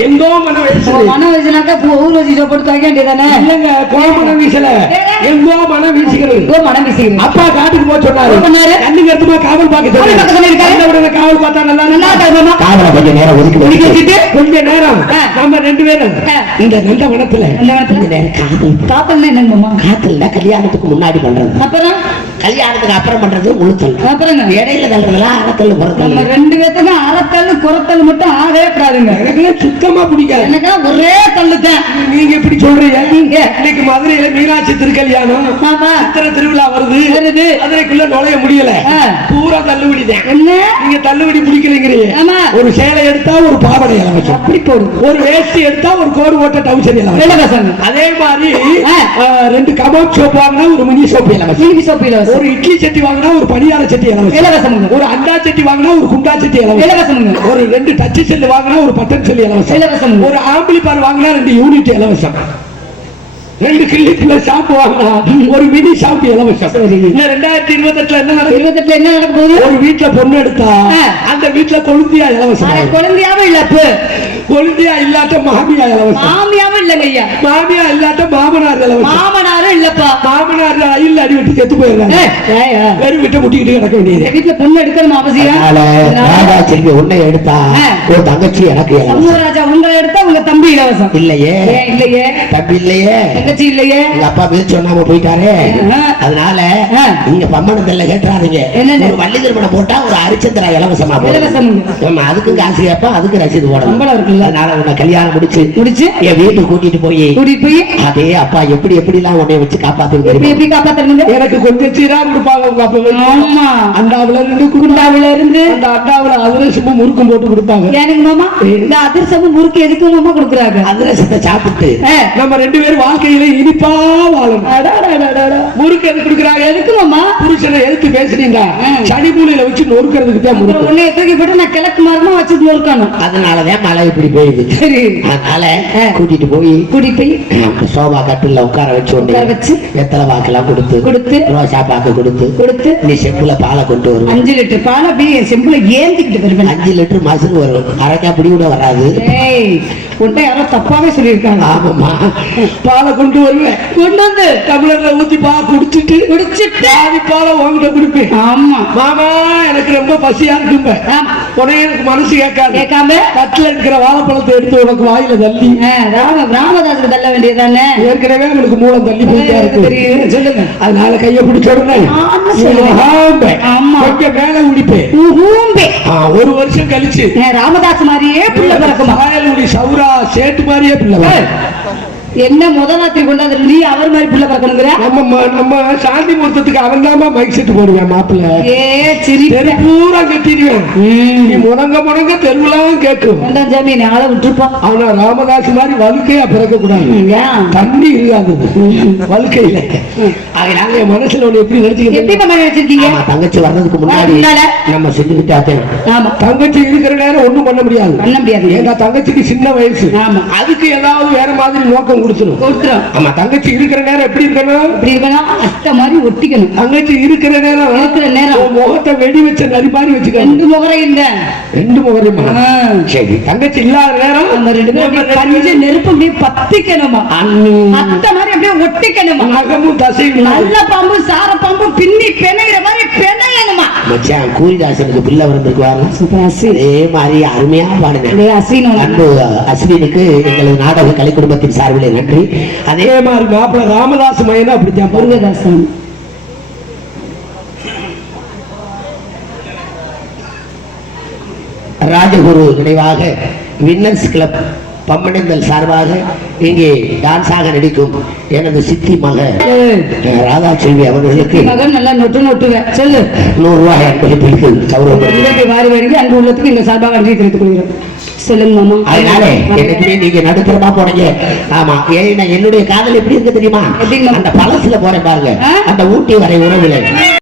எங்கோ மன வயசு மன வயசுனாக்கா ஊர் வச்சு போட்டு துவைக்க வேண்டியதானே இல்லங்க கோமணம் வீசல. எங்கோ மனம் வீசுகிறது எங்கோ மனம் வீசுகிறீங்க அப்பா காட்டுக்கு போக சொன்னாரு. பண்ணாரு? கண்ணுக்கு எடுத்துமா காவல் பார்க்க காவல் உடனே காவல் பார்த்தா நல்லா நல்லா காதல கொஞ்சம் நேரம் ஒதுக்கி ஒதுக்கி வச்சுட்டு கொஞ்ச நேரம். நம்ம ரெண்டு பேரும். இந்த நந்த வனத்துல கொஞ்ச நேரம் காதல் காத்தல்னா என்னங்க மாமா? காதல்ல கல்யாணத்துக்கு முன்னாடி பண்றது. அப்புறம்? கல்யாணத்துக்கு அப்புறம் பண்றது உளுத்தல். அப்புறங்க இடையில தள்ளுறதுலாம் அறத்தல் நம்ம புறத்தல் ரெண்டு பேத்துக்கும் அறத்தல் குறத்தல் மட்டும் ஆகவே கூடாதுங்க. எனக்கு சுத்தமா பிடிக்காது. எனக்கா ஒரே தள்ளு தான் நீங்க இப்படி சொல்றீங்க? நீங்க. இன்னைக்கு மதுரையில மீனாட்சி திருக்கல்யாணம் ஆமா. சித்திரை திருவிழா வருது. வருது. மதுரைக்குள்ள நுழைய முடியல. பூரா தள்ளுபடி தான். என்ன? நீங்க தள்ளுபடி பிடிக்கிறீங்க ஆமா. ஒரு சேலை எடுத்தா ஒரு பாவடை இலவசம் அப்படி போடு. ஒரு வேஷ்டி எடுத்தா ஒரு கோடு ஓட்ட டவுசர் இலவசம் அதே மாதிரி ரெண்டு கபாப் சோப் வாங்கினா ஒரு மினி சோப் இலவசம் டிவி சோப்பு இலவசம். ஒரு இட்லி சட்டி வாங்கினா ஒரு பணியார சட்டி இலவசம். இலவசமுங்க ஒரு அண்டா சட்டி வாங்கினா ஒரு குண்டா சட்டி இலவசம். இலவசமுங்க ஒரு ரெண்டு டச் செல்லு வாங்கினா ஒரு பட்டன் செல்லு இலவசம் இலவசம். ஒரு ஆம்பிளி பார் வாங்கினா ரெண்டு யூனிட் இலவசம் ரெண்டு கிள்ளிக்குள்ள ஷாம்பு வாங்கினா ஒரு மினி ஷாம்பு இலவசம் ரெண்டாயிரத்தி இருபத்தி எட்டுல என்ன நடக்குது? இருபத்தெட்டுல என்ன நடக்க போகுது? ஒரு வீட்டுல பொண்ணு எடுத்தா. அந்த வீட்டுல கொழுந்தியா இலவசம் குழந்தையாவும் இல்ல கொழுந்தியா இல்லாட்ட மாமியா இலவசம் மாமியாவும் இல்லங்க ஐயா. மாமியா இல்லாட்ட மாமனார் இலவசம் மாமனாரும் இல்லப்பா. மாமனார் ரயில் அடி விட்டு செத்து ஏய். வெறும் விட்டு முட்டிக்கிட்டு கிடக்க வேண்டியது. வீட்டுல பொண்ணு எடுக்கணும் அவசியம்? ராதா செல்வி உன்னை எடுத்தா. ஒரு தங்கச்சி எனக்கு சண்முகராஜா உங்களை எடுத்தா உங்க தம்பி இலவசம். இல்லையே. இல்லையே. தம்பி இல்லையே. தங்கச்சி இல்லையே. எங்க அப்பா மிதிச்சு சொன்னாம போயிட்டாரே. அதனால. நீங்க பம்மனத்துல கேட்டுறாதீங்க? ஒரு வள்ளி திருமணம் போட்டா ஒரு அரிச்சந்திரா இலவசமா போடும் அதுக்கும் காசு கேப்பா அதுக்கு ரசீது போடணும்? அதனால உன்னை கல்யாணம் முடிச்சு முடிச்சு? என் வீட்டுக்கு கூட்டிட்டு போய் கூட்டிட்டு போய்? அதே அப்பா எப்படி எப்படி எல்லாம் உன்னை வச்சு காப்பாத்து எப்படி காப்பாத்துறீங்க எனக்கு கொஞ்சம் சீரா கொடுப்பாங்க உங்க அப்பா வீட்டுல. ஆமா. அண்டாவுல இருந்து குண்டா குண்டாவில இருந்து அந்த அண்டாவுல அதிரசமும் முறுக்கும் போட்டு கொடுப்பாங்க. எனக்கு மாமா? இந்த அதிர்சமும் முறுக்கு எதுக்கு மாமா கொடுக்குறாங்க? அதிரசத்தை சாப்பிட்டு. நம்ம ரெண்டு பேரும் வாழ்க்கையில இனிப்பா அடாடாடாடாடா. முறுக்கு எதுக்கு கொடுக்குறாங்க? எதுக்கு மாமா? புருஷனை எதுக்கு பேசுறீங்க. சனி மூலையில வச்சு நொறுக்கிறதுக்கு தான் முறுக்கு. உன்னைய தூக்கி போட்டு நான் கிழக்கு மரமா வச்சுட்டு இருக்கணும் அதனாலதான் மழை இப்படி பெய்யுது. சரி. அதனால. கூட்டிட்டு போய் கூட்டிட்டு போய் சோபா கட்டில உட்கார வச்சு வச்சு வெத்தலை வாக்கெல்லாம் கொடுத்து கொடுத்து ரோசா பாக்கு கொடுத்து கொடுத்து நீ செப்புல பாலை கொண்டு வருவேன் அஞ்சு லிட்டர் பால் அப்படியே என் செம்புல ஏந்திக்கிட்டு வருவேன். அஞ்சு லிட்டர் மசுறு வரும். அரைக்கா பிடி கூட வராது. உன்ட்ட யாரோ தப்பாவே சொல்லியிருக்காங்க. ஆமாமா பாலை கொண்டு வருவேன். கொண்டு வந்து டம்ளர்ல ஊத்தி பா குடிச்சிட்டு குடிச்சிட்டு. பாதி பாலை உங்ககிட்ட கொடுப்பேன். ஆமா. மாமா எனக்கு ரொம்ப பசியா இருக்கும்ப. எனக்கு மனசு கேட்காது. கேட்காம? தட்டுல இருக்கிற வாழைப்பழத்தை எடுத்து உனக்கு வாயில தள்ளி. ராம ராமதாஸுக்கு தள்ள வேண்டியதானே ஏற்கனவே உங்களுக்கு மூலம் தள்ளி போயிட்டே இருக்கு. தெரியும் சொல்லுங்க? அதனால கைய பிடிச்ச உடனே ஆமா, சொல்லுங்க. ஆம்பே. ஆமா. கொஞ்சம் மேல உடிப்பேன் ஒரு வருஷம் கழிச்சு. ராமதாஸ் மாதிரியே புள்ள பிறக்குமா? சௌரா சேட்டு மாதிரியே பிள்ளை. என்ன முத ராத்திரி கொண்டாந்து நீ அவர் மாதிரி புள்ள பிறக்கணுங்கிற நம்ம நம்ம சாந்தி முகூர்த்தத்துக்கு அவன் தான் மைக் செட்டு போடுவேன் மாப்பிள்ள. ஏ சிரி பூரா கட்டிடுவேன். நீ முடங்க முடங்க தெருவுலாம் கேட்கும். சாமி நீ ஆளை விட்டுருப்போம் ஆனா ராமதாஸ் மாதிரி வழுக்கையா பிறக்க கூடாது? தண்ணி இருக்காது வழுக்கையில. அதனால என் மனசுல ஒண்ணு எப்படி எப்படி நினைச்சுக்கிட்டு பண்ண வச்சிருக்கீங்க தங்கச்சி வர்றதுக்கு முன்னாடி. நம்ம செஞ்சுக்கிட்டாத்தேன் ஆமா. தங்கச்சி இருக்கிற நேரம் ஒண்ணும் பண்ண முடியாது. பண்ண முடியாது. ஏன்னா தங்கச்சிக்கு சின்ன வயசு. ஆமா. அதுக்கு ஏதாவது வேற மாதிரி நோக்கம் ஆமா தங்கச்சி இருக்கிற நேரம் எப்படி இருக்கணும்? இப்படி இருக்கணும் அத்தை மாதிரி ஒட்டிக்கணும். தங்கச்சி இருக்கிற நேரம் இருக்கிற நேரம். முகத்தை வெடி வச்ச நரி மாதிரி வச்சுக்கணும். ரெண்டு முகரை இல்ல. ரெண்டு முகரையுமா? ஆ. சரி தங்கச்சி இல்லாத நேரம் நம்ம ரெண்டு பேரும் பஞ்சு நெருப்பு அப்படியே பத்திக்கணுமா? அத்தை மாதிரி அப்படியே ஒட்டிக்கணுமா? நகமும் தசையும் நல்ல பாம்பு சார பாம்பு பின்னி பிணையணுமா மச்சான் கூலிதாசனுக்கு பிள்ளை அசி. அதே மாதிரி அருமையா பாடுங்க அப்படியே அசினும் அன்பு அஸ்வினுக்கு எங்களது நாடக கலை குடும்பத்தின் சார்பிலே நன்றி. அதே மாதிரி மாப்பிள்ள ராமதாஸ் மையனா அப்படித்தான் முருகதாசன். ராஜகுரு நினைவாக வின்னர்ஸ் கிளப் பம்மனந்தல் சார்பாக இங்கே டான்ஸாக நடிக்கும் எனது சித்தி மகன் ஏய், ராதா செல்வி அவர்களுக்கு மகன் நல்லா நொட்டு நொட்டுவேன் சொல்லு. நூறு ரூபாய் அன்பளிப்பிற்கு இலக்கை வாரி வாரி அன்பு உள்ளத்துக்கு எங்க சார்பாக நன்றி தெரிவித்துக் கொள்கிறோம் சொல்லுங்க அதனால எனக்குமே நீங்க நடுத்தரமா போனீங்க. ஆமா ஏன்னா என்னுடைய காதல் எப்படி இருக்கு தெரியுமா? அந்த பழசுல போறேன் பாருங்க? அந்த ஊட்டி வரை உறவுல